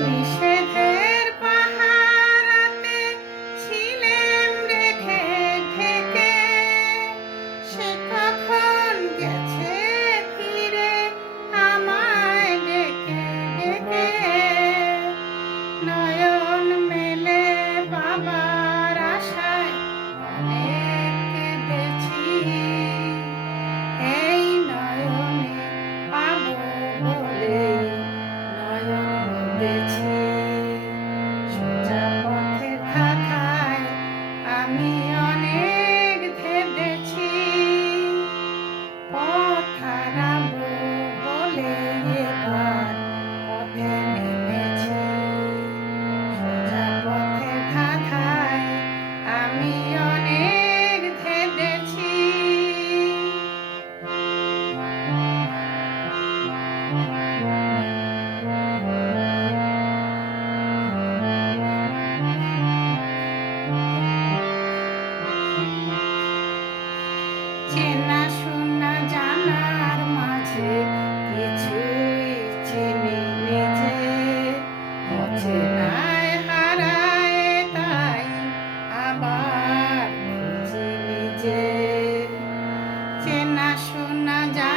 নিষেধের নিজে চেনা শোনা জানার